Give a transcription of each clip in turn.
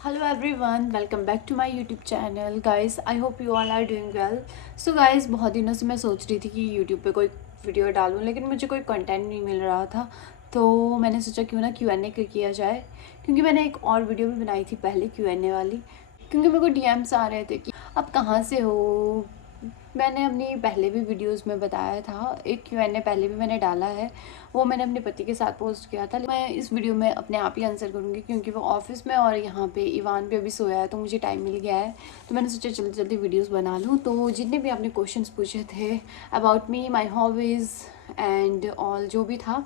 Hello everyone, welcome back to my YouTube channel. Guys, I hope you all are doing well. So guys, बहुत दिनों से मैं सोच रही थी कि YouTube पे कोई वीडियो डालूं, लेकिन मुझे कोई कंटेंट नहीं मिल रहा था। तो मैंने सोचा क्यों ना Q&A किया जाए, क्योंकि मैंने एक और वीडियो भी बनाई थी पहले Q&A वाली, क्योंकि मेरे को DMs आ रहे थे कि आप कहाँ से हो। मैंने अपनी पहले भी वीडियोस में बताया था, एक Q&A पहले भी मैंने डाला है, वो मैंने अपने पति के साथ पोस्ट किया था। मैं इस वीडियो में अपने आप ही आंसर करूँगी क्योंकि वो ऑफिस में और यहाँ पे इवान भी अभी सोया है, तो मुझे टाइम मिल गया है। तो मैंने सोचा जल्दी जल्दी वीडियोस बना लूँ। तो जितने भी आपने क्वेश्चंस पूछे थे about me, my hobbies and all जो भी था,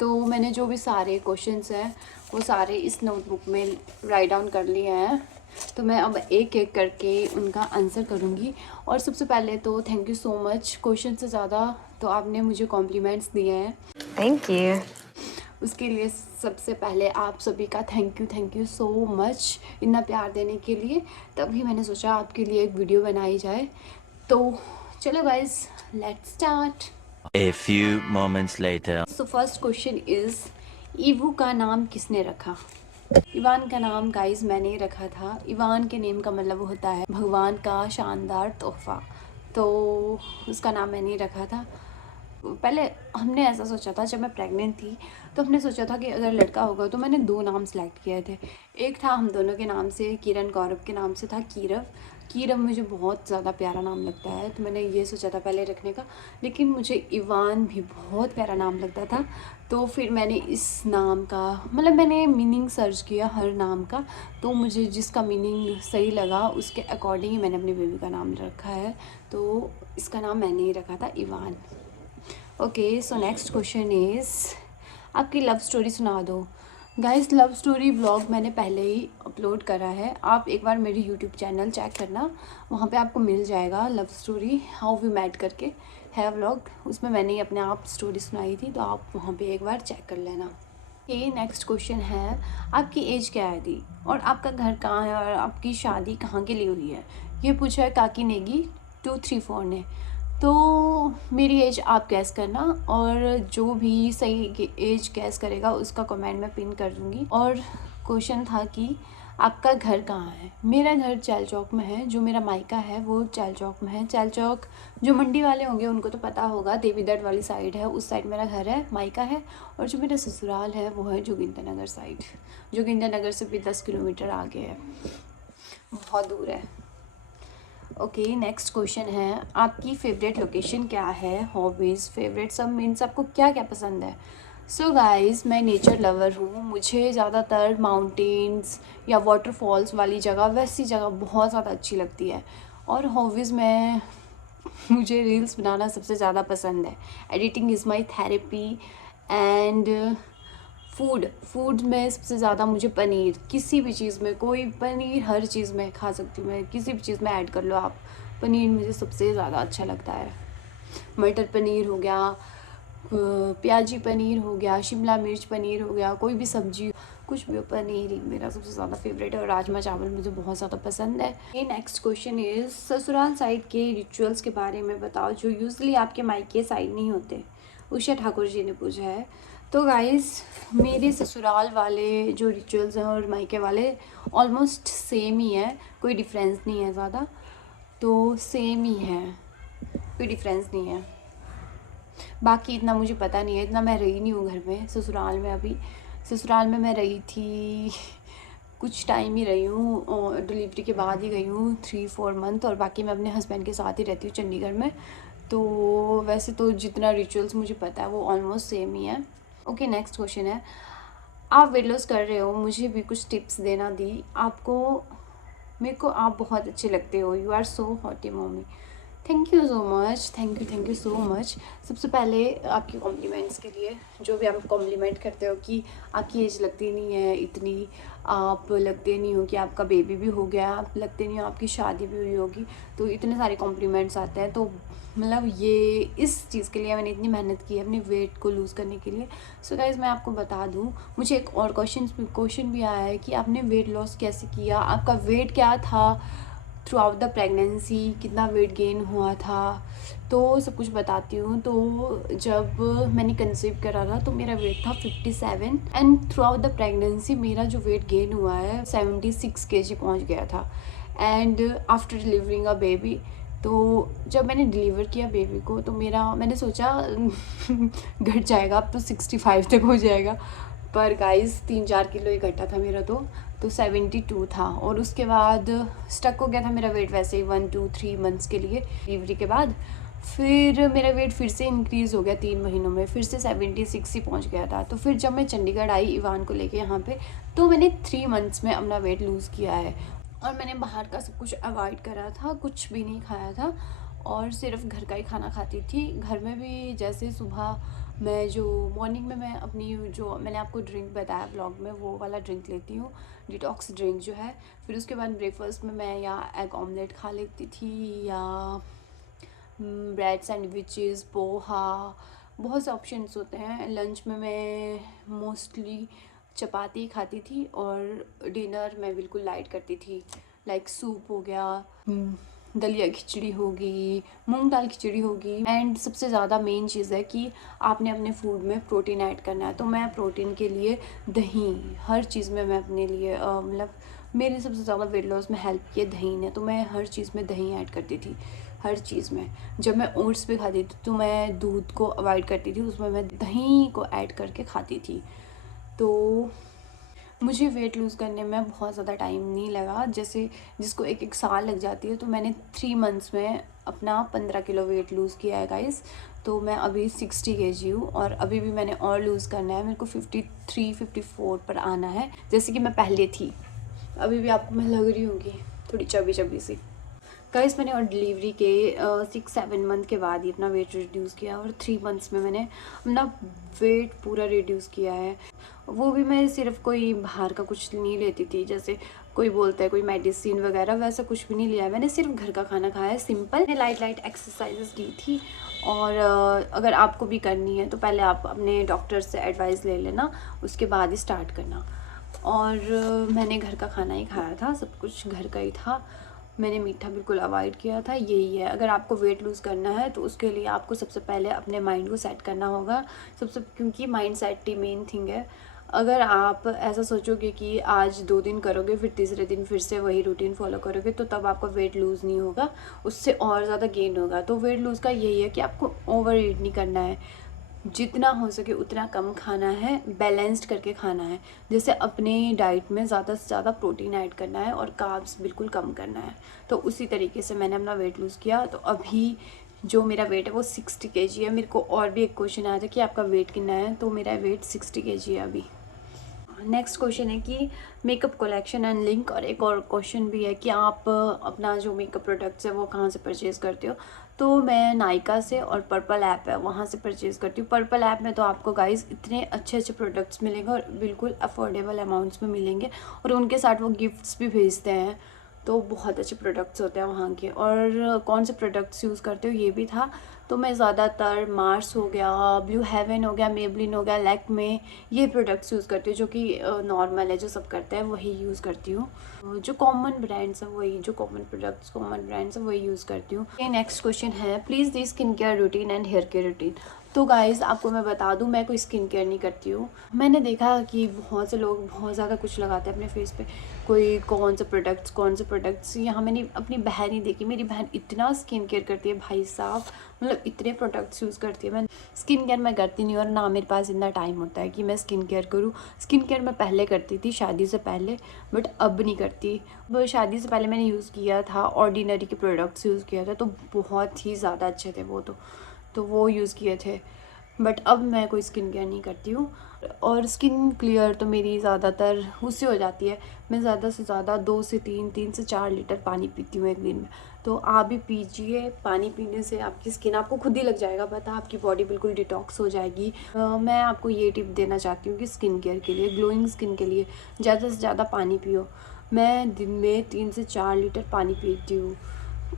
तो मैंने जो भी सारे क्वेश्चंस हैं वो सारे इस नोटबुक में राइट डाउन कर लिए हैं। तो मैं अब एक एक करके उनका आंसर करूँगी। और सबसे पहले तो thank you so much, question से ज़्यादा तो आपने मुझे कॉम्प्लीमेंट्स दिए हैं, थैंक यू। उसके लिए सबसे पहले आप सभी का थैंक यू सो मच इतना प्यार देने के लिए। तभी मैंने सोचा आपके लिए एक वीडियो बनाई जाए। तो चलो guys, let's start. A few moments later. So first question is, Yiwu का नाम किसने रखा? इवान का नाम गाइस मैंने ही रखा था। इवान के नेम का मतलब होता है भगवान का शानदार तोहफा, तो उसका नाम मैंने ही रखा था। पहले हमने ऐसा सोचा था, जब मैं प्रेग्नेंट थी तो हमने सोचा था कि अगर लड़का होगा तो मैंने दो नाम सेलेक्ट किए थे। एक था हम दोनों के नाम से, किरण गौरव के नाम से था कीरव। कीरव मुझे बहुत ज़्यादा प्यारा नाम लगता है, तो मैंने ये सोचा था पहले रखने का, लेकिन मुझे इवान भी बहुत प्यारा नाम लगता था। तो फिर मैंने इस नाम का मतलब मैंने मीनिंग सर्च किया हर नाम का, तो मुझे जिसका मीनिंग सही लगा उसके अकॉर्डिंग ही मैंने अपनी बेबी का नाम रखा है। तो इसका नाम मैंने ही रखा था, Ivan. Okay, so next question is, आपकी लव स्टोरी सुना दो। गाइस, लव स्टोरी व्लॉग मैंने पहले ही अपलोड करा है, आप एक बार मेरी यूट्यूब चैनल चेक करना, वहाँ पे आपको मिल जाएगा love story how we met करके है व्लॉग, उसमें मैंने ही अपने आप स्टोरी सुनाई थी, तो आप वहाँ पे एक बार चेक कर लेना। ये नेक्स्ट क्वेश्चन है, आपकी एज क्या है दी, और आपका घर कहाँ है, और आपकी शादी कहाँ के लिए हुई है? ये पूछा है काकी नेगी 234 ने। तो मेरी एज आप गैस करना, और जो भी सही एज गैस करेगा उसका कमेंट मैं पिन कर दूँगी। और क्वेश्चन था कि आपका घर कहाँ है? मेरा घर चैल चौक में है, जो मेरा मायका है वो चैल चौक में है। चैल चौक जो मंडी वाले होंगे उनको तो पता होगा, देवीदर वाली साइड है, उस साइड मेरा घर है, मायका है। और जो मेरा ससुराल है वो है जोगिंदर नगर साइड, जोगिंदर नगर से भी 10 किलोमीटर आगे है, बहुत दूर है। ओके, नेक्स्ट क्वेश्चन है, आपकी फेवरेट लोकेशन क्या है? हॉबीज़, फेवरेट सब मीन्स आपको क्या क्या पसंद है? सो गाइस, मैं नेचर लवर हूँ, मुझे ज़्यादातर माउंटेन्स या वाटरफॉल्स वाली जगह, वैसी जगह बहुत ज़्यादा अच्छी लगती है। और हॉबीज़ में मुझे रील्स बनाना सबसे ज़्यादा पसंद है। Editing is my therapy. And food में सबसे ज़्यादा मुझे पनीर, किसी भी चीज़ में, कोई पनीर हर चीज़ में खा सकती हूँ मैं, किसी भी चीज़ में ऐड कर लो आप, पनीर मुझे सबसे ज़्यादा अच्छा लगता है। मटर पनीर हो गया, प्याजी पनीर हो गया, शिमला मिर्च पनीर हो गया, कोई भी सब्जी, कुछ भी हो, पनीर ही मेरा सबसे ज़्यादा फेवरेट है। और राजमा चावल मुझे बहुत ज़्यादा पसंद है। ये नेक्स्ट क्वेश्चन इज़, ससुराल साइड के रिचुअल्स के बारे में बताओ जो यूजली आपके मायके साइड नहीं होते। उषा ठाकुर जी ने पूछा है। तो गाइस, मेरे ससुराल वाले जो रिचुअल्स हैं और मायके वाले ऑलमोस्ट सेम ही है, कोई डिफरेंस नहीं है ज़्यादा, तो सेम ही है, कोई डिफरेंस नहीं है। बाकी इतना मुझे पता नहीं है, इतना मैं रही नहीं हूँ घर में, ससुराल में। अभी ससुराल में मैं रही थी, कुछ टाइम ही रही हूँ, और डिलीवरी के बाद ही गई हूँ 3-4 मंथ, और बाकी मैं अपने हस्बैंड के साथ ही रहती हूँ चंडीगढ़ में। तो वैसे तो जितना रिचुअल्स मुझे पता है वो ऑलमोस्ट सेम ही है। ओके, नेक्स्ट क्वेश्चन है, आप वेट लॉस कर रहे हो, मुझे भी कुछ टिप्स देना दी आपको, मेरे को आप बहुत अच्छे लगते हो, you are so hottie mommy. Thank you so much, thank you so much. सबसे पहले आपकी कॉम्प्लीमेंट्स के लिए, जो भी आप कॉम्प्लीमेंट करते हो कि आपकी एज लगती नहीं है इतनी, आप लगते नहीं हो कि आपका बेबी भी हो गया, आप लगते नहीं हो आपकी शादी भी हुई होगी, तो इतने सारे कॉम्प्लीमेंट्स आते हैं। तो मतलब ये इस चीज़ के लिए मैंने इतनी मेहनत की है अपने वेट को लूज़ करने के लिए। सो गाइस, मैं आपको बता दूँ, मुझे एक और क्वेश्चन भी आया है कि आपने वेट लॉस कैसे किया, आपका वेट क्या था, थ्रू आउट द प्रेगनेंसी कितना वेट गेन हुआ था, तो सब कुछ बताती हूँ। तो जब मैंने कंसीव करा था तो मेरा वेट था 57 and through out the pregnancy मेरा जो वेट गेन हुआ है 76 kg पहुँच गया था। And after delivering a baby, तो जब मैंने डिलीवर किया बेबी को तो मैंने सोचा घट जाएगा, अब तो 65 तक हो जाएगा, पर गाइस 3-4 किलो ही घटा था मेरा तो 72 था। और उसके बाद स्टक हो गया था मेरा वेट वैसे ही 1-2-3 मंथ्स के लिए डिलीवरी के बाद। फिर मेरा वेट फिर से इंक्रीज़ हो गया 3 महीनों में, फिर से 76 ही पहुंच गया था। तो फिर जब मैं चंडीगढ़ आई इवान को लेके यहाँ पे, तो मैंने 3 मंथ्स में अपना वेट लूज़ किया है। और मैंने बाहर का सब कुछ अवॉइड करा था, कुछ भी नहीं खाया था और सिर्फ घर का ही खाना खाती थी। घर में भी जैसे सुबह मैं जो मॉर्निंग में मैं अपनी जो मैंने आपको ड्रिंक बताया ब्लॉग में, वो वाला ड्रिंक लेती हूँ, डिटॉक्स ड्रिंक जो है। फिर उसके बाद ब्रेकफास्ट में मैं या एग ऑमलेट खा लेती थी या ब्रेड सैंडविचेस, पोहा, बहुत से ऑप्शंस होते हैं। लंच में मैं मोस्टली चपाती खाती थी और डिनर मैं बिल्कुल लाइट करती थी, लाइक सूप हो गया, दलिया खिचड़ी होगी, मूंग दाल खिचड़ी होगी। एंड सबसे ज़्यादा मेन चीज़ है कि आपने अपने फूड में प्रोटीन ऐड करना है। तो मैं प्रोटीन के लिए दही, हर चीज़ में मैं अपने लिए मतलब मेरे सबसे ज़्यादा वेट लॉस में हेल्प किया दही ने, तो मैं हर चीज़ में दही ऐड करती थी, हर चीज़ में। जब मैं ओट्स भी खाती थी तो मैं दूध को अवॉइड करती थी, उसमें मैं दही को ऐड करके खाती थी। तो मुझे वेट लूज़ करने में बहुत ज़्यादा टाइम नहीं लगा, जैसे जिसको एक साल लग जाती है। तो मैंने 3 मंथ्स में अपना 15 किलो वेट लूज़ किया है गाइस। तो मैं अभी 60 kg हूँ और अभी भी मैंने और लूज़ करना है, मेरे को 53-54 पर आना है, जैसे कि मैं पहले थी। अभी भी आपको मैं लग रही होंगी थोड़ी चबी सी गाइस। मैंने और डिलीवरी के 6-7 मंथ के बाद ही अपना वेट रिड्यूस किया और 3 मंथ्स में मैंने अपना वेट पूरा रिड्यूस किया है। वो भी मैं सिर्फ कोई बाहर का कुछ नहीं लेती थी, जैसे कोई बोलता है कोई मेडिसिन वगैरह, वैसा कुछ भी नहीं लिया है मैंने, सिर्फ घर का खाना खाया है सिंपल। मैंने लाइट एक्सरसाइजेस की थी। और अगर आपको भी करनी है तो पहले आप अपने डॉक्टर से एडवाइस ले लेना, उसके बाद ही स्टार्ट करना। और मैंने घर का खाना ही खाया था, सब कुछ घर का ही था, मैंने मीठा बिल्कुल अवॉइड किया था। यही है, अगर आपको वेट लूज़ करना है तो उसके लिए आपको सबसे पहले अपने माइंड को सेट करना होगा, क्योंकि माइंड सेट ही मेन थिंग है। अगर आप ऐसा सोचोगे कि आज 2 दिन करोगे फिर तीसरे दिन फिर से वही रूटीन फॉलो करोगे, तो तब आपका वेट लूज़ नहीं होगा, उससे और ज़्यादा गेन होगा। तो वेट लूज़ का यही है कि आपको ओवर ईट नहीं करना है, जितना हो सके उतना कम खाना है, बैलेंस्ड करके खाना है। जैसे अपने डाइट में ज़्यादा से ज़्यादा प्रोटीन ऐड करना है और कार्ब्स बिल्कुल कम करना है। तो उसी तरीके से मैंने अपना वेट लूज़ किया। तो अभी जो मेरा वेट है वो 60 kg है। मेरे को और भी एक क्वेश्चन आया था कि आपका वेट कितना है, तो मेरा वेट 60 kg है अभी। नेक्स्ट क्वेश्चन है कि मेकअप कलेक्शन एंड लिंक, और एक और क्वेश्चन भी है कि आप अपना जो मेकअप प्रोडक्ट्स है वो कहाँ से परचेज़ करते हो। तो मैं नायका से और पर्पल ऐप है वहाँ से परचेज़ करती हूँ। पर्पल ऐप में तो आपको गाइस इतने अच्छे प्रोडक्ट्स मिलेंगे और बिल्कुल अफोर्डेबल अमाउंट्स में मिलेंगे, और उनके साथ वो गिफ्ट्स भी भेजते हैं, तो बहुत अच्छे प्रोडक्ट्स होते हैं वहाँ के। और कौन से प्रोडक्ट्स यूज़ करते हो ये भी था, तो मैं ज़्यादातर मार्स हो गया, ब्लू हेवन हो गया, मेबलिन हो गया, लैक्मे, ये प्रोडक्ट्स यूज़ करती हूँ, जो कि नॉर्मल है, जो सब करते हैं वही यूज़ करती हूँ। जो कॉमन ब्रांड्स हैं वही, जो कॉमन प्रोडक्ट्स कॉमन ब्रांड्स हैं वही यूज़ करती हूँ। ये नेक्स्ट क्वेश्चन है, please the skin care routine and hair care routine. तो गाइज़ आपको मैं बता दूं, मैं कोई स्किन केयर नहीं करती हूँ। मैंने देखा कि बहुत से लोग बहुत ज़्यादा कुछ लगाते हैं अपने फेस पे, कोई कौन से प्रोडक्ट्स। यहाँ मैंने अपनी बहन ही देखी, मेरी बहन इतना स्किन केयर करती है भाई साहब, मतलब इतने प्रोडक्ट्स यूज़ करती है। मैं स्किन केयर मैं करती नहीं, और ना मेरे पास इतना टाइम होता है कि मैं स्किन केयर करूँ। स्किन केयर मैं पहले करती थी शादी से पहले, बट अब नहीं करती। वो शादी से पहले मैंने यूज़ किया था, ऑर्डिनरी के प्रोडक्ट्स यूज़ किया था, तो बहुत ही ज़्यादा अच्छे थे वो, तो वो यूज़ किए थे। बट अब मैं कोई स्किन केयर नहीं करती हूँ। और स्किन क्लियर तो मेरी ज़्यादातर उससे हो जाती है, मैं ज़्यादा से ज़्यादा 2 से 3 से 4 लीटर पानी पीती हूँ एक दिन में। तो आप भी पीजिए, पानी पीने से आपकी स्किन आपको खुद ही लग जाएगा पता, आपकी बॉडी बिल्कुल डिटॉक्स हो जाएगी। मैं आपको ये टिप देना चाहती हूँ कि स्किन केयर के लिए, ग्लोइंग स्किन के लिए ज़्यादा से ज़्यादा पानी पियो। मैं दिन में 3 से 4 लीटर पानी पीती हूँ।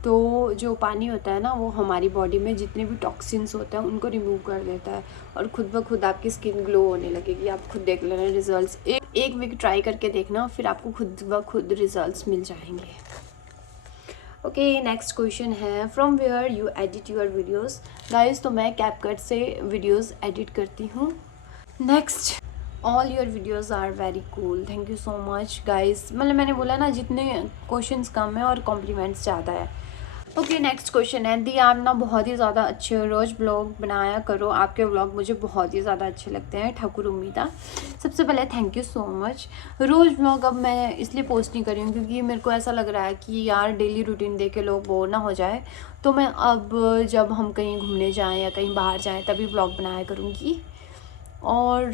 तो जो पानी होता है ना, वो हमारी बॉडी में जितने भी टॉक्सिन्स होते हैं उनको रिमूव कर देता है, और खुद ब खुद आपकी स्किन ग्लो होने लगेगी। आप खुद देख लेना रिजल्ट्स, एक वीक ट्राई करके देखना, फिर आपको खुद ब खुद रिजल्ट्स मिल जाएंगे। ओके, नेक्स्ट क्वेश्चन है from where you edit your videos. Guys, तो मैं कैपकट से वीडियोस एडिट करती हूँ। Next, all your videos are very cool, thank you so much guys. मतलब मैंने बोला ना, जितने क्वेश्चंस कम है और कॉम्प्लीमेंट्स ज़्यादा है। ओके, नेक्स्ट क्वेश्चन है, दी आप ना बहुत ही ज़्यादा अच्छे रोज़ ब्लॉग बनाया करो, आपके व्लॉग मुझे बहुत ही ज़्यादा अच्छे लगते हैं, ठाकुर उम्मीदा। सबसे पहले थैंक यू सो मच। रोज़ ब्लॉग अब मैं इसलिए पोस्ट नहीं कर रही हूँ क्योंकि मेरे को ऐसा लग रहा है कि यार डेली रूटीन देख के लोग बोर ना हो जाए, तो मैं अब जब हम कहीं घूमने जाएँ या कहीं बाहर जाएँ तभी ब्लॉग बनाया करूँगी। और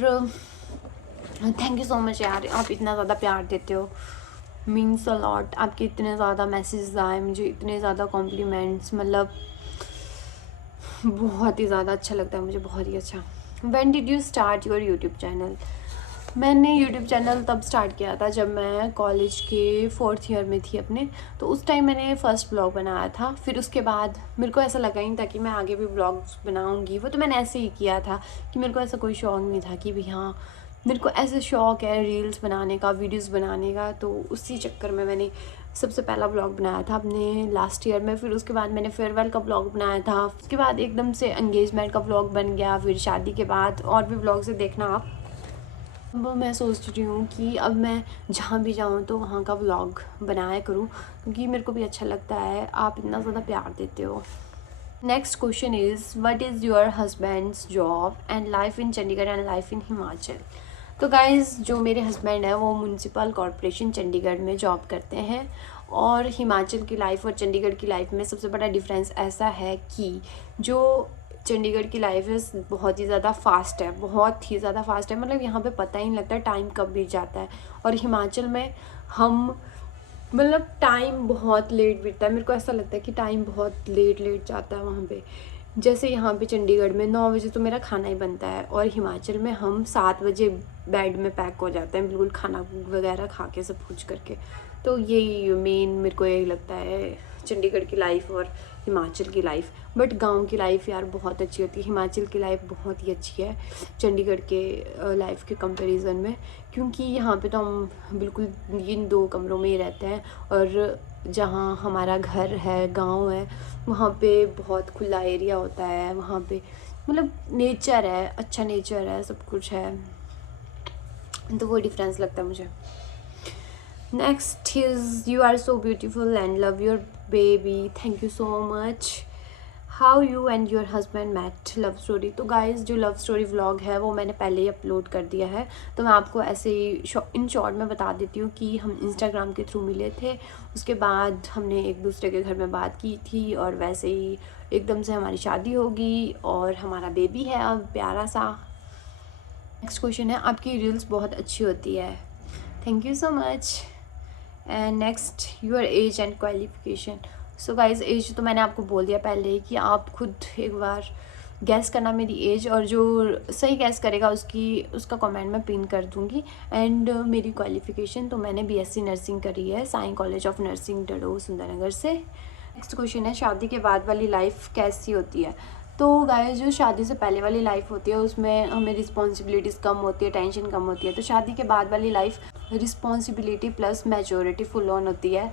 थैंक यू सो मच यार, आप इतना ज़्यादा प्यार देते हो, मीन्स अ लॉट। आपके इतने ज़्यादा मैसेज आए मुझे, इतने ज़्यादा कॉम्प्लीमेंट्स, मतलब बहुत ही ज़्यादा अच्छा लगता है मुझे, बहुत ही अच्छा। When did you start your YouTube channel? मैंने यूट्यूब चैनल तब स्टार्ट किया था जब मैं कॉलेज के 4th ईयर में थी अपने, तो उस टाइम मैंने फ़र्स्ट ब्लॉग बनाया था। फिर उसके बाद मेरे को ऐसा लगा ही था कि मैं आगे भी ब्लॉग्स बनाऊंगी, वो तो मैंने ऐसे ही किया था कि मेरे को ऐसा कोई शौक़ नहीं था कि भी हाँ मेरे को ऐसे शौक़ है रील्स बनाने का, वीडियोस बनाने का। तो उसी चक्कर में मैंने सबसे पहला ब्लॉग बनाया था अपने लास्ट ईयर में। फिर उसके बाद मैंने फेयरवेल का ब्लॉग बनाया था, उसके बाद एकदम से एंगेजमेंट का ब्लॉग बन गया, फिर शादी के बाद और भी ब्लॉग से देखना आप। अब मैं सोच रही हूँ कि अब मैं जहाँ भी जाऊँ तो वहाँ का व्लॉग बनाया करूँ क्योंकि मेरे को भी अच्छा लगता है, आप इतना ज़्यादा प्यार देते हो। Next question is what is your husband's job and life in Chandigarh and life in Himachal? तो गाइज़, जो मेरे हस्बैंड है वो म्यूनसिपल कॉरपोरेशन चंडीगढ़ में जॉब करते हैं। और हिमाचल की लाइफ और चंडीगढ़ की लाइफ में सबसे बड़ा डिफरेंस ऐसा है कि जो चंडीगढ़ की लाइफ है बहुत ही ज़्यादा फास्ट है, बहुत ही ज़्यादा फास्ट है। मतलब यहाँ पे पता ही नहीं लगता टाइम कब बीत जाता है। और हिमाचल में हम मतलब टाइम बहुत लेट बीतता है, मेरे को ऐसा लगता है कि टाइम बहुत लेट जाता है वहाँ पे। जैसे यहाँ पे चंडीगढ़ में 9 बजे तो मेरा खाना ही बनता है और हिमाचल में हम 7 बजे बेड में पैक हो जाते हैं, बिल्कुल खाना वगैरह खा के सब कुछ करके। तो यही मेन मेरे को यही लगता है चंडीगढ़ की लाइफ और हिमाचल की लाइफ। बट गांव की लाइफ यार बहुत अच्छी होती है, हिमाचल की लाइफ बहुत ही अच्छी है चंडीगढ़ के लाइफ के कंपैरिजन में, क्योंकि यहाँ पे तो हम बिल्कुल इन 2 कमरों में ही रहते हैं। और जहाँ हमारा घर है, गांव है, वहाँ पे बहुत खुला एरिया होता है, वहाँ पे मतलब नेचर है, अच्छा नेचर है, सब कुछ है, तो वो डिफरेंस लगता है मुझे। Next is you are so beautiful and love your baby, thank you so much. How you and your husband met, love story. तो गाइज़, जो लव स्टोरी व्लॉग है वो मैंने पहले ही अपलोड कर दिया है, तो मैं आपको ऐसे ही इन शॉर्ट में बता देती हूँ कि हम इंस्टाग्राम के थ्रू मिले थे, उसके बाद हमने एक दूसरे के घर में बात की थी और वैसे ही एकदम से हमारी शादी होगी और हमारा बेबी है अब प्यारा सा। नेक्स्ट क्वेश्चन है, आपकी रील्स बहुत अच्छी होती है, thank you so much. And next, your age and qualification. So guys, age तो मैंने आपको बोल दिया पहले ही कि आप खुद एक बार गैस करना मेरी एज, और जो सही गैस करेगा उसका कमेंट मैं पिन कर दूंगी। एंड मेरी क्वालिफिकेशन तो मैंने बीएससी नर्सिंग करी है Sai college of nursing Dadaur Sundarnagar से। नेक्स्ट क्वेश्चन है, शादी के बाद वाली लाइफ कैसी होती है? तो गाइस, जो शादी से पहले वाली लाइफ होती है उसमें हमें रिस्पॉन्सिबिलिटीज़ कम होती है, टेंशन कम होती है। तो शादी के बाद वाली life responsibility plus maturity full on होती है,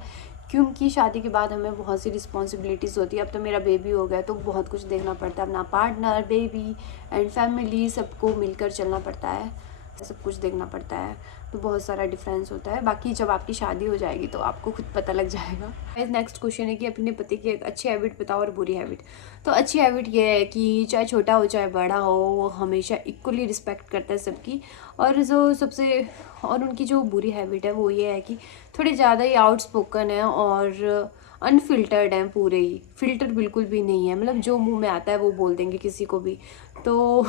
क्योंकि शादी के बाद हमें बहुत सी रिस्पॉन्सिबिलिटीज़ होती है। अब तो मेरा बेबी हो गया तो बहुत कुछ देखना पड़ता है, अपना पार्टनर, बेबी एंड फैमिली सबको मिलकर चलना पड़ता है, सब कुछ देखना पड़ता है, तो बहुत सारा डिफरेंस होता है। बाकी जब आपकी शादी हो जाएगी तो आपको खुद पता लग जाएगा। नेक्स्ट क्वेश्चन है कि अपने पति की एक अच्छी हैबिट बताओ और बुरी हैबिट। तो अच्छी हैबिट ये है कि चाहे छोटा हो चाहे बड़ा हो, वो हमेशा इक्वली रिस्पेक्ट करता है सबकी। और उनकी जो बुरी हैबिट है वो ये है कि थोड़ी ज़्यादा ही आउटस्पोकन है और अनफिल्टर्ड है, पूरे ही फिल्टर बिल्कुल भी नहीं है, मतलब जो मुंह में आता है वो बोल देंगे किसी को भी। तो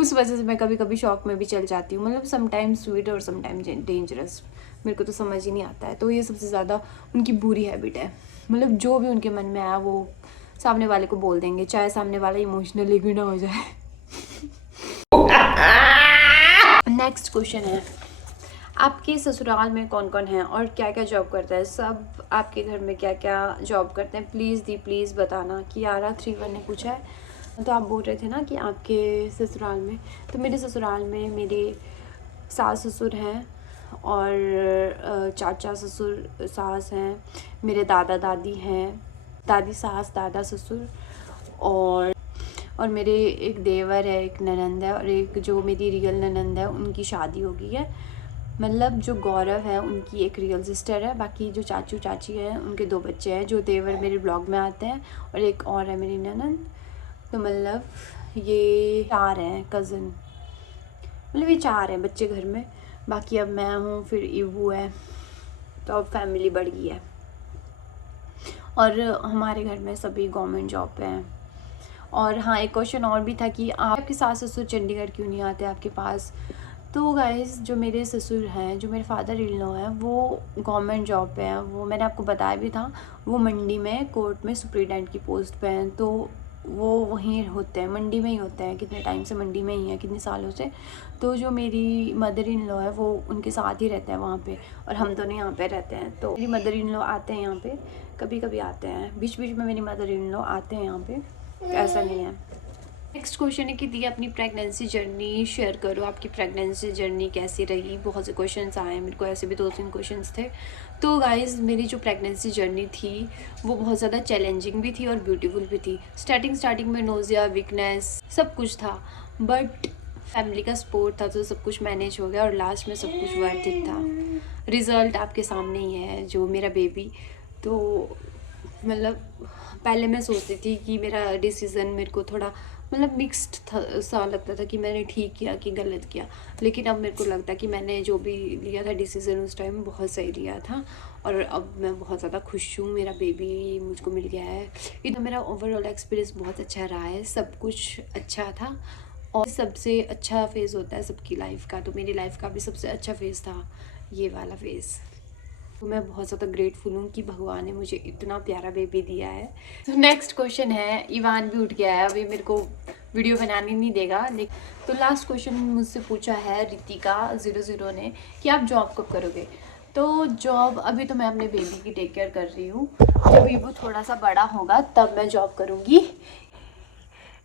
उस वजह से मैं कभी कभी शॉक में भी चल जाती हूँ, मतलब समटाइम्स स्वीट और समटाइम्स डेंजरस, मेरे को तो समझ ही नहीं आता है। तो ये सबसे ज़्यादा उनकी बुरी हैबिट है, मतलब जो भी उनके मन में आया वो सामने वाले को बोल देंगे, चाहे सामने वाला इमोशनली भी ना हो जाए। नेक्स्ट क्वेश्चन है, आपके ससुराल में कौन कौन है और क्या क्या जॉब करता है? सब आपके घर में क्या क्या जॉब करते हैं प्लीज़ बताना। कि यारा 31 ने पूछा है। तो आप बोल रहे थे ना कि आपके ससुराल में, तो मेरे ससुराल में मेरे सास ससुर हैं, और चाचा ससुर सास हैं, मेरे दादा दादी हैं, दादी सास दादा ससुर, और मेरे एक देवर है, एक ननंद है, और एक जो मेरी रियल ननंद है उनकी शादी हो गई है। मतलब जो गौरव है उनकी एक रियल सिस्टर है, बाकी जो चाचू चाची हैं उनके 2 बच्चे हैं। जो देवर मेरे ब्लॉग में आते हैं और एक और है मेरी ननंद। तो मतलब ये 4 हैं कज़न, मतलब ये 4 हैं बच्चे घर में। बाकी अब मैं हूँ, फिर ईवू है, तो अब फैमिली बढ़ गई है। और हमारे घर में सभी गवर्नमेंट जॉब पे हैं। और हाँ, एक क्वेश्चन और भी था कि आपके सास ससुर चंडीगढ़ क्यों नहीं आते आपके पास। तो गाइस, जो मेरे ससुर हैं, जो मेरे फादर इन लॉ हैं, वो गवर्नमेंट जॉब पे हैं। वो मैंने आपको बताया भी था, वो मंडी में कोर्ट में सुपरिटेंडेंट की पोस्ट पे हैं। तो वो वहीं होते हैं, मंडी में ही होते हैं, कितने टाइम से मंडी में ही हैं, कितने सालों से। तो जो मेरी मदर इन लॉ है वो उनके साथ ही रहते हैं वहाँ पे, और हम दोनों यहाँ पे रहते हैं। तो मेरी मदर इन लॉ आते हैं यहाँ पे, कभी कभी आते हैं, बीच बीच में मेरी मदर इन लॉ आते हैं यहाँ पे, तो ऐसा नहीं है। नेक्स्ट क्वेश्चन है कि दी अपनी प्रेगनेंसी जर्नी शेयर करो, आपकी प्रेगनेंसी जर्नी कैसी रही। बहुत से क्वेश्चंस आए हैं मेरे को, ऐसे भी 2-3 क्वेश्चंस थे। तो गाइस, मेरी जो प्रेगनेंसी जर्नी थी वो बहुत ज़्यादा चैलेंजिंग भी थी और ब्यूटीफुल भी थी। स्टार्टिंग में नोज़िया, वीकनेस सब कुछ था, बट फैमिली का सपोर्ट था तो सब कुछ मैनेज हो गया, और लास्ट में सब कुछ वर्थ इट था। रिज़ल्ट आपके सामने ही है, जो मेरा बेबी। तो मतलब पहले मैं सोचती थी कि मेरा डिसीज़न मेरे को थोड़ा मतलब मिक्स्ड था, सा लगता था कि मैंने ठीक किया कि गलत किया। लेकिन अब मेरे को लगता है कि मैंने जो भी लिया था डिसीज़न उस टाइम बहुत सही लिया था, और अब मैं बहुत ज़्यादा खुश हूँ। मेरा बेबी मुझको मिल गया है। ये तो मेरा ओवरऑल एक्सपीरियंस बहुत अच्छा रहा है, सब कुछ अच्छा था। और सबसे अच्छा फेज़ होता है सबकी लाइफ का, तो मेरी लाइफ का भी सबसे अच्छा फेज़ था ये वाला फेज़। तो मैं बहुत ज़्यादा ग्रेटफुल हूँ कि भगवान ने मुझे इतना प्यारा बेबी दिया है। तो नेक्स्ट क्वेश्चन है, इवान भी उठ गया है, अभी मेरे को वीडियो बनाने नहीं देगा। तो लास्ट क्वेश्चन मुझसे पूछा है रितिका 00 ने कि आप जॉब कब करोगे। तो जॉब अभी तो मैं अपने बेबी की टेक केयर कर रही हूँ, जब वो थोड़ा सा बड़ा होगा तब मैं जॉब करूँगी।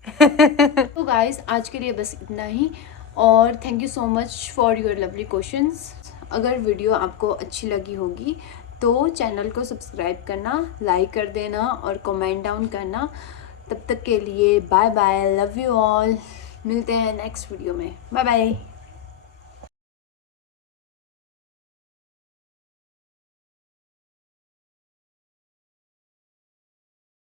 तो गाइस, आज के लिए बस इतना ही, और thank you so much for your lovely questions. अगर वीडियो आपको अच्छी लगी होगी तो चैनल को सब्सक्राइब करना, लाइक कर देना और कमेंट डाउन करना। तब तक के लिए bye bye, love you all. मिलते हैं नेक्स्ट वीडियो में, बाय बाय।